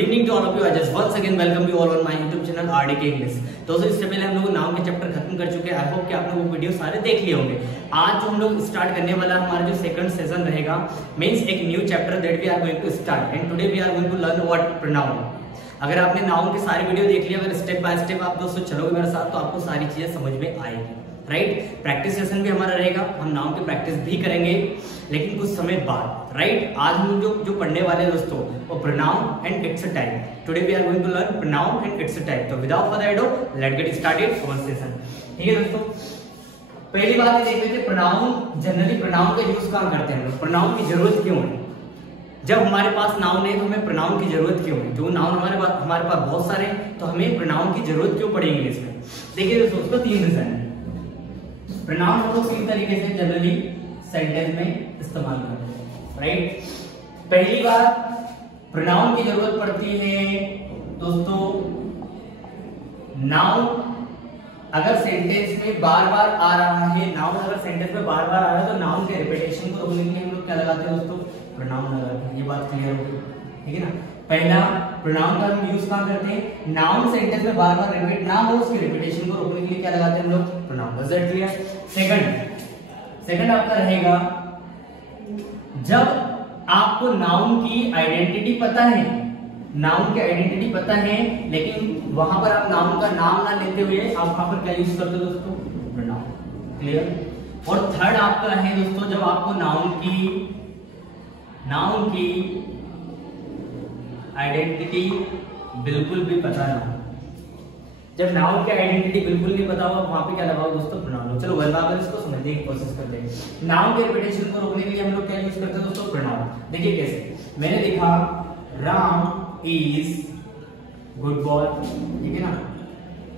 Evening to all of you. I just once again welcome you all on my YouTube channel RDK English. दोस्तों इससे पहले हम लोग noun के chapter खत्म कर चुके हैं। आई होप कि आप लोग वो वीडियो सारे देख लिए होंगे। आज जो हम लोग स्टार्ट करने वाला हमारा जो सेकंड सेशन रहेगा मींस एक new chapter that we are going to start and today we are going to learn what pronoun. अगर आपने नाउन के सारे वीडियो देख लिए, अगर स्टेप बाय स्टेप आप दोस्तों चलोगे मेरे साथ तो आपको सारी चीजें समझ में आएगी। राइट, प्रैक्टिस सेशन भी हमारा रहेगा, हम नाउन की प्रैक्टिस भी करेंगे लेकिन कुछ समय बाद। राइट, आज हम जो पढ़ने वाले हैं दोस्तों वो pronoun and its type. Today we are going to learn pronoun and its type. तो without further ado let's get started our session. ठीक है दोस्तों, पहली बात ये देख लेते हैं प्रोनाउन। जनरली प्रोनाउन का यूज कहां करते हैं हम लोग, प्रोनाउन की जरूरत क्यों है? जब हमारे पास नाउन है तो हमें प्रोनाउन की जरूरत क्यों है? क्यों नाउन हमारे पास बहुत सारे हैं तो हमें प्रोनाउन की जरूरत क्यों पड़ेगी इंग्लिश में? देखिए दोस्तों, उसका तीन रीजन है। प्रोनाउन हम लोग तीन तरीके से जनरली सेंटेंस में इस्तेमाल करते हैं। राइट, पहली बात प्रोनाउन की जरूरत पड़ती है दोस्तों नाउन अगर सेंटेंस में बार बार आ रहा है, नाउन अगर सेंटेंस में बार बार आ रहा है तो नाउन के रिपीटेशन को रोकने के लिए हम लोग क्या लगाते हैं दोस्तों? प्रोनाउन लगाते हैं। ये बात क्लियर होगी, ठीक है ना? पहला प्रोनाउन का हम यूज कहां करते हैं? नाउन सेंटेंस में बार बार रिपीट ना हो उसके रिपीटेशन को रोकने के लिए क्या लगाते हैं हम लोग? Pronoun. Was that clear? Second आपका रहेगा जब आपको नाउन की आइडेंटिटी पता है, नाउन की आइडेंटिटी पता है लेकिन वहां पर आप नाउन का नाम ना लेते हुए आप वहां पर क्या यूज करते हो दोस्तों? प्रोनाउन। क्लियर? और थर्ड आपका है दोस्तों जब आपको नाउन की आइडेंटिटी बिल्कुल भी पता ना हो। जब नाउन की आइडेंटिटी बिल्कुल नहीं पता हो वहां पे क्या लगाओ दोस्तों? प्रोनाउन। चलो वर्बाल इसको समझने की कोशिश करते हैं। नाउन के रिपीटेशन को रोकने के लिए हम लोग क्या यूज करते हैं दोस्तों? प्रोनाउन। देखिए कैसे, मैंने लिखा राम इज गुड बॉय, ठीक है ना,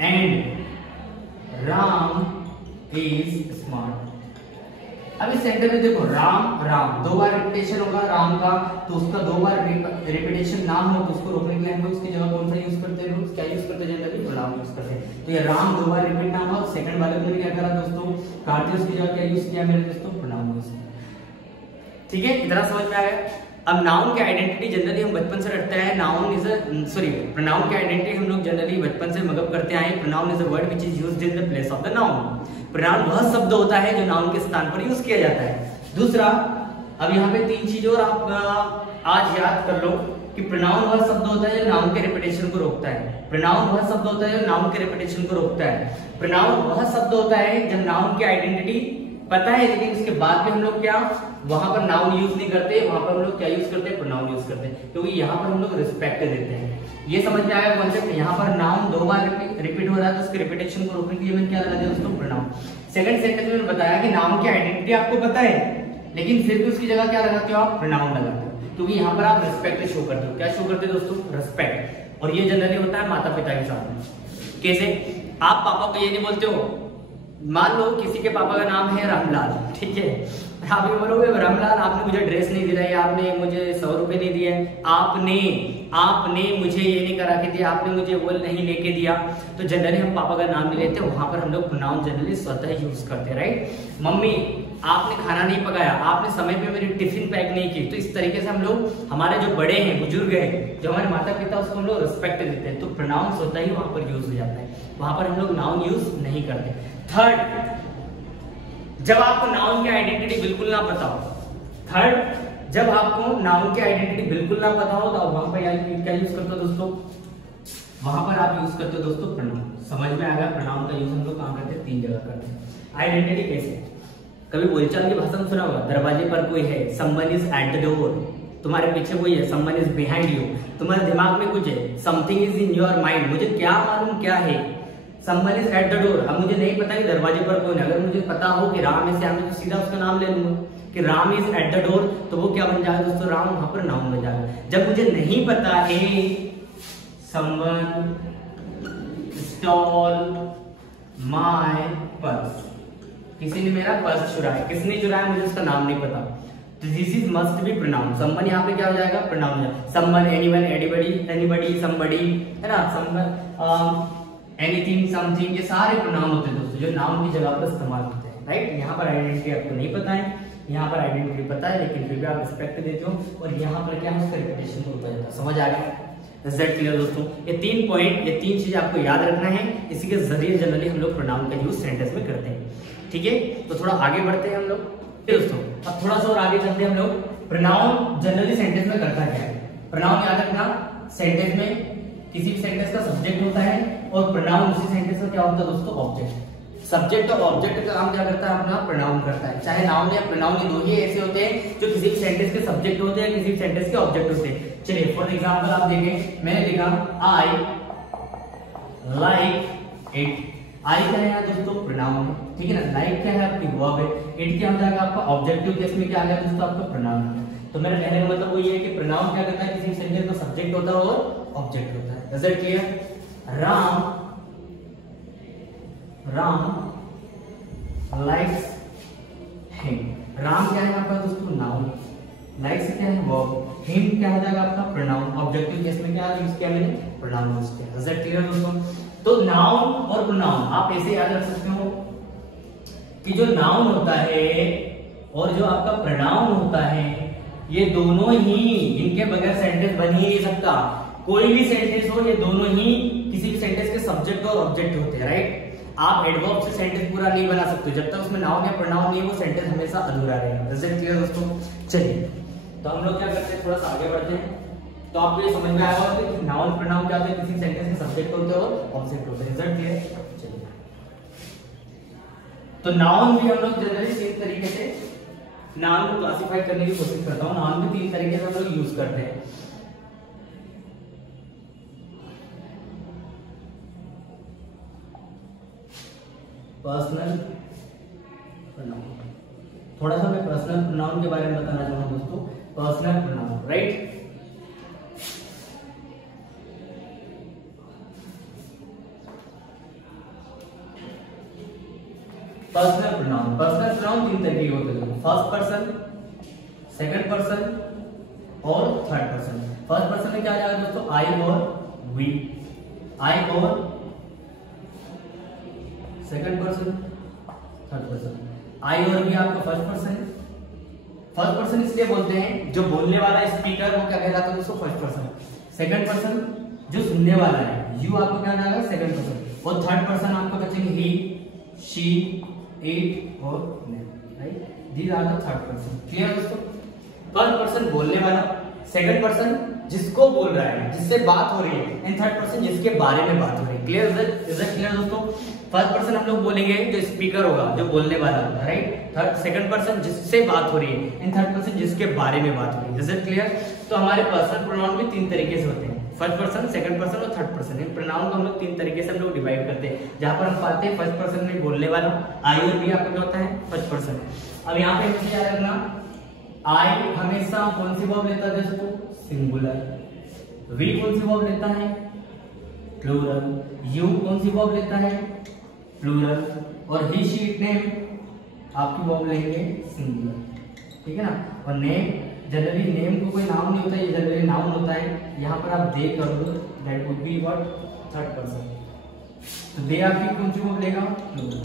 एंड राम इज स्मार्ट। अब इस सेंटेंस में देखो राम राम दो बार रिपीटेशन होगा राम का, तो उसका दो बार रिपीटेशन ना हो तो उसको रोकने के लिए हम लोग उसकी जगह कौन सा यूज करते हैं? क्या यूज करते हैं? जनरली प्रोनाउन यूज करते हैं। तो ये राम दो बार रिपीट ना हुआ, सेकंड वाले में क्या करा दोस्तों? काट दिया, उसकी जगह क्या यूज किया मेरे दोस्तों? प्रोनाउन यूज किया। ठीक है, इतना समझ में आ गया? अब नाउन की आइडेंटिटी जनरली हम बचपन से रखते हैं। प्रोनाउन की आइडेंटिटी हम लोग जनरली बचपन से मगअप करते आए। Pronoun is a word which is used in the place of the noun. Pronoun वह शब्द होता है जो नाउन के स्थान पर यूज किया जाता है। दूसरा, अब यहाँ पे तीन चीजें और आप आज याद कर लो कि प्रोनाउन वह शब्द होता है जो नाउन के रिपीटेशन को रोकता है। प्रोनाउन वह शब्द होता है जो नाउन के रिपीटेशन को रोकता है। प्रोनाउन वह शब्द होता है जब नाउन की आइडेंटिटी पता है लेकिन उसके बाद भी हम लोग क्या वहां पर नाउन यूज नहीं करते, वहां पर हम लोग क्या यूज करते हैं? प्रोनाउन यूज करते हैं, क्योंकि यहाँ पर हम लोग रिस्पेक्ट देते हैं। ये समझ में आया कॉन्सेप्ट? यहाँ पर नाउन दो बार रिपीट हो रहा है तो उसके रिपीटेशन को रोकने के लिए मैंने क्या लगा दिया दोस्तों? प्रोनाउन। सेकंड सेंटेंस में बताया कि नाउन की आइडेंटिटी आपको पता है लेकिन फिर भी उसकी जगह क्या लगाते हो आप? प्रोनाउन लगाते हो, क्योंकि यहाँ पर आप रिस्पेक्ट शो करते हो। क्या शो करते हो दोस्तों? रिस्पेक्ट। और ये जनरली होता है माता पिता के साथ में। कैसे? आप पापा को ये नहीं बोलते हो, मान लो किसी के पापा का नाम है रामलाल, ठीक है, आप ये बोलोगे रामलाल आपने मुझे ड्रेस नहीं दिलाई, आपने मुझे 100 रुपए नहीं दिए, आपने मुझे ये नहीं करा के दिया, आपने मुझे वो नहीं लेके दिया। तो जनरली हम पापा का नाम नहीं लेते, वहां पर हम लोग प्रोनाउन जनरली स्वतः यूज करते हैं। राइट, मम्मी आपने खाना नहीं पकाया, आपने समय पे मेरी टिफिन पैक नहीं की। तो इस तरीके से हम लोग हमारे जो बड़े हैं, बुजुर्ग हैं, जो हमारे माता पिता, उसको हम लोग रिस्पेक्ट देते हैं। तो प्रोनाउन स्वतः ही वहां पर यूज हो जाता है, वहां पर हम लोग नाउन यूज नहीं करते। थर्ड, जब आपको नाउन की आइडेंटिटी बिल्कुल ना पता हो, जब आपको नाउन की आइडेंटिटी बिल्कुल ना पता हो तो वहां पर क्या यूज करते हो दोस्तों? वहां पर आप यूज करते हो दोस्तों प्रोनाउन। समझ में आ गया? प्रोनाउन का यूज हम लोग कहां करते हैं? तीन जगह करते हैं। आइडेंटिटी कैसे? कभी बोलचाल की भाषा में सुना होगा, दरवाजे पर कोई है, someone is at the door, तुम्हारे पीछे कोई है, समवन इज बिहाइंड यू, तुम्हारे दिमाग में कुछ है, something is in your mind, मुझे क्या मालूम क्या है, someone is at the door. अब मुझे नहीं पता कि दरवाजे पर कौन है, अगर मुझे पता हो कि राम है श्याम है तो सीधा उसका नाम ले लूंगा कि Ram is at the door, तो वो क्या बन जाएगा दोस्तों? राम वहां पर नाउन बन जाएगा। जब मुझे नहीं पता है समवन स्टॉल माय पर्स, किसी ने मेरा पर्स चुराया, किसने चुराया मुझे उसका नाम नहीं पता, तो this is must be pronoun. Someone यहाँ पे क्या हो जाएगा? Pronoun. Someone, anyone, anybody, somebody, है ना, समवन, एनीथिंग, समथिंग, ये सारे प्रोनाउन होते हैं दोस्तों जो नाउन की जगह पर इस्तेमाल होते हैं। राइट, यहाँ पर आइडेंटिटी आपको नहीं पता है, यहाँ पर आइडेंटिटी पता है लेकिन फिर भी आप रिस्पेक्ट देते हो, और यहाँ पर क्या है उसका रिपीटेशन को रोका जाता है। समझ आ गया? इज दैट क्लियर दोस्तों? ये 3 पॉइंट, ये 3 चीज आपको याद रखना है, इसी के जरिए जनरली हम लोग प्रोनाउन का यूज सेंटेंस में करते हैं। ठीक है, तो थोड़ा आगे बढ़ते हैं हम लोग दोस्तों। अब थोड़ा सा और आगे चलते हैं हम लोग। प्रोनाउन जनरली सेंटेंस में करता क्या है? प्रोनाउन याद रखना, सेंटेंस में किसी भी सेंटेंस का सब्जेक्ट होता है और प्रोनाउन उसी सेंटेंस का क्या होता है दोस्तों? ऑब्जेक्ट। सब्जेक्ट और ऑब्जेक्ट का काम क्या करता है? अपना प्रोनाउन करता है। चाहे नाउन या प्रोनाउन, ये दो ही ऐसे होते हैं जो किसी भी सेंटेंस के सब्जेक्ट होते हैं, किसी भी सेंटेंस के ऑब्जेक्ट होते हैं। चलिए फॉर एग्जांपल आप देखें, मैंने लिखा आई लाइक इट। आई क्या है दोस्तों? प्रोनाउन है, ठीक है ना। लाइक क्या है? आपकी वर्ब है। इट क्या हो जाएगा? आपका ऑब्जेक्टिव केस में क्या आ गया दोस्तों? आपका प्रोनाउन है। तो मेरा कहने का मतलब वो ये है कि प्रोनाउन क्या करता है? किसी सेंटेंस का सब्जेक्ट होता है और ऑब्जेक्ट होता है। Is it clear? Ram likes him. Ram क्या है आपका दोस्तों? नाउन। लाइक्स क्या है? वर्ब। हिम क्या हो जाएगा? आपका प्रोनाउन। ऑब्जेक्टिव केस में क्या यूज किया मैंने? प्रोनाउन यूज किया। इज इट क्लियर दोस्तों? तो नाउन और प्रोनाउन आप ऐसे याद रख सकते हो कि जो नाउन होता है और जो आपका प्रोनाउन होता है, ये दोनों ही, इनके बगैर सेंटेंस बन ही नहीं सकता। कोई भी सेंटेंस हो, ये दोनों ही किसी भी सेंटेंस के सब्जेक्ट और ऑब्जेक्ट होते हैं, राइट। आप एडवर्ब से सेंटेंस पूरा नहीं बना सकते जब तक उसमें नाउन या प्रोनाउन नहीं, वो सेंटेंस हमेशा अधूरा रहेगा। इज इट क्लियर दोस्तों? चलिए तो हम लोग क्या करते हैं, थोड़ा सा आगे बढ़ते हैं। तो आपको ये समझ में आएगा कि नाउन प्रोनाउन क्या होते हैं? किसी सेंटेंस के सब्जेक्ट होते हैं और ऑब्जेक्ट होते हैं। Is it clear? चलिए तो नाउन भी हम लोग जनरली 3 तरीके से नाउन को क्लासिफाई करने की कोशिश करता हूं। नाउन में 3 तरीके से हम लोग यूज करते हैं। पर्सनल प्रोनाउन, थोड़ा सा मैं पर्सनल प्रोनाउन के बारे में बताना चाहूंगा दोस्तों। Personal pronoun, right. Personal pronoun 3 तरीके के होते हैं। फर्स्ट पर्सन, सेकंड पर्सन और थर्ड पर्सन। फर्स्ट पर्सन में क्या आ जाएगा दोस्तों? आई और वी। आई और सेकंड पर्सन, थर्ड पर्सन। आई और वी आपका फर्स्ट पर्सन है। फर्स्ट पर्सन इसलिए बोलते हैं, जो बोलने वाला स्पीकर वो क्या कहलाता है दोस्तों? First person. सेकंड पर्सन जो सुनने वाला है, यू आपको क्या आएगा? Second person. और थर्ड पर्सन आपको बचेंगे ही, शी, इट और right. These are the third person. Clear दोस्तों? फर्स्ट पर्सन बोलने वाला, सेकंड पर्सन जिसको बोल रहा है, जिससे बात हो रही है, एंड थर्ड पर्सन जिसके बारे में बात हो रही है। क्लियर? इज इट क्लियर दोस्तों? फर्स्ट पर्सन हम लोग बोलेंगे जो स्पीकर होगा, जो बोलने वाला होगा, राइट। थर्ड सेकंड पर्सन जिससे बात हो रही है, एंड थर्ड पर्सन जिसके बारे में बात हो रही है। Is it clear? तो हमारे पर्सनल प्रोनाउन भी 3 तरीके से होते हैं, फर्स्ट पर्सन, सेकंड पर्सन और थर्ड पर्सन। इन प्रोनाउन को हम लोग 3 तरीके से हम लोग डिवाइड करते हैं, जहां पर हम पाते हैं फर्स्ट पर्सन में बोलने वाला, आई और वी आपका क्या होता है? First person. अब यहाँ पे मुझे याद रखना, आई हमेशा कौन सी वर्ब लेता है दोस्तों? सिंगुलर। वी कौन सी वर्ब लेता है? प्लूरल। यू कौन सी वर्ब लेता है? प्लूरल। और ही, शी, इट, नेम आपकी वर्ब लेंगे सिंगुलर, ठीक है ना। और नेम, जनरली नेम को कोई नाउन नहीं होता, ये जनरली नाउन होता है। यहाँ पर आप दे कर दो, that would be what? Third person. तो दे आपकी कौन सी वर्ब लेगा? प्लूरल।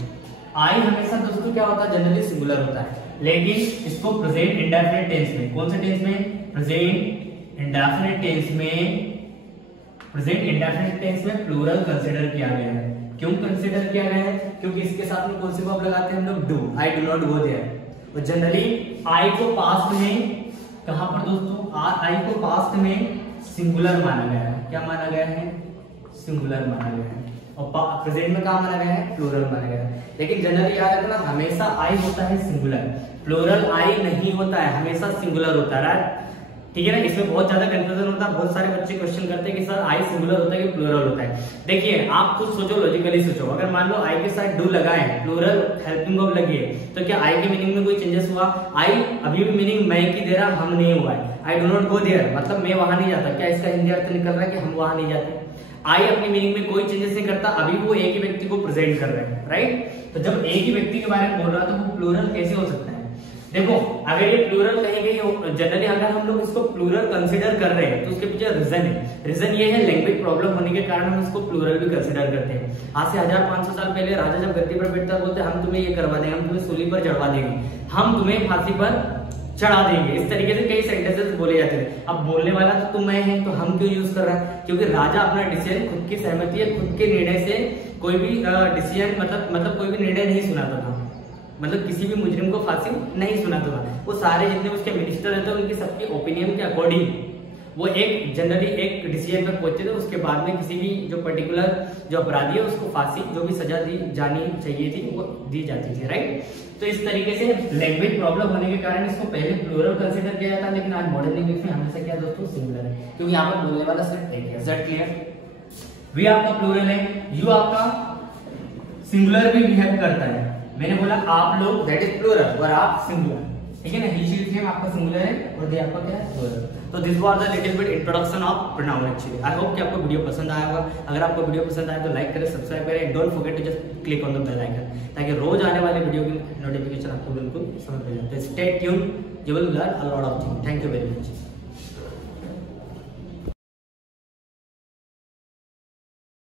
आई हमेशा दोस्तों क्या होता है? जनरली सिंगुलर होता है, लेकिन इसको प्रेजेंट इंडेफिनिट टेंस में, कौन से टेंस में? प्रेजेंट इंडेफिनिट टेंस में, प्रेजेंट इंडेफिनिट टेंस में प्लूरल कंसीडर किया गया है। क्यों कंसीडर किया गया है? क्योंकि इसके साथ में कौन सी वर्ब लगाते हैं हम लोग? Do. I do not go there. और जनरली आई को पास्ट में, कहां पर दोस्तों? आई को पास्ट में सिंगुलर माना गया है। क्या माना गया है? सिंगुलर माना गया है। और प्रेजेंट में क्या माना गया है? प्लूरल माना गया है। लेकिन जनरली याद रखना, हमेशा आई होता है सिंगुलर, प्लूरल आई नहीं होता है, हमेशा सिंगुलर होता है, राइट। ठीक है ना। इसमें बहुत ज्यादा कंफ्यूजन होता है, बहुत सारे बच्चे क्वेश्चन करते हैं कि सर आई सिंगुलर होता है कि प्लूरल होता है। देखिए आप खुद सोचो, लॉजिकली सोचो, अगर मान लो आई के साथ डू लगाए, प्लूरल हेल्पिंग वर्ब लगी है, तो क्या आई के मीनिंग में कोई चेंजेस हुआ? आई अभी भी मीनिंग मैं की दे रहा, हम नहीं हुआ है। I do not go there मतलब मैं वहां नहीं जाता, क्या इसका हिंदी अर्थ निकल रहा है कि हम वहां नहीं जाते? आई अपनी मीनिंग में कोई चेंजेस नहीं करता, अभी वो एक ही व्यक्ति को प्रेजेंट कर रहे हैं, राइट। तो जब एक ही व्यक्ति के बारे में बोल रहा है तो वो प्लूरल कैसे हो सकता है? देखो अगर ये प्लूरल कहीं गई, जनरली अगर हम लोग इसको प्लूरल कंसीडर कर रहे हैं तो उसके पीछे रीजन है। रीजन ये है लैंग्वेज प्रॉब्लम होने के कारण हम इसको प्लूरल भी कंसीडर करते हैं। आज से 1500 साल पहले राजा जब गद्दी पर बैठता बोलते हम तुम्हें ये करवा देंगे, हम तुम्हें सूली पर चढ़वा देंगे, हम तुम्हें फांसी पर चढ़ा देंगे। इस तरीके से कई सेंटेंसेस बोले जाते हैं। अब बोलने वाला तो मैं है, तो हम क्यों यूज कर रहा है? क्योंकि राजा अपना डिसीजन खुद की सहमति है, खुद के निर्णय से कोई भी डिसीजन मतलब कोई भी निर्णय नहीं सुनाता था, मतलब किसी भी मुजरिम को फांसी नहीं सुनाता था। वो सारे जितने उसके मिनिस्टर रहते हैं उनकी सबकी ओपिनियन के अकॉर्डिंग वो एक जनरली एक डिसीजन पर पहुंचते थे। उसके बाद में किसी भी जो पर्टिकुलर जो अपराधी है उसको फांसी जो भी सजा दी जानी चाहिए थी वो दी जाती थी, राइट। तो इस तरीके से लैंग्वेज प्रॉब्लम होने के कारण इसको पहले प्लूरल कंसीडर किया जाता, लेकिन आज मॉडर्न इंग्लिश में हमेशा क्या दोस्तों सिंगुलर है, क्योंकि यहाँ पर बोलने वाला सिर्फ एक है। That clear? वी आपका प्लूरल है, यू आपका सिंगुलर भी बिहेव करता है। मैंने बोला आप लोग दैट इज प्लूरल और आप सिंगुलर, ठीक है ना। ही शी सेम आपका सिंगुलर है और दे आपका क्या है प्लूरल। तो this was the little bit introduction of pronoun actually. I hope कि आपको वीडियो पसंद आया होगा। अगर आपको वीडियो पसंद आया तो लाइक करें, सब्सक्राइब करें, don't forget to just click on the bell icon, ताकि रोज आने वाले वीडियो की नोटिफिकेशन आपको बिल्कुल समझ में जाए। Stay tune, you will learn a lot of things. Thank you very much.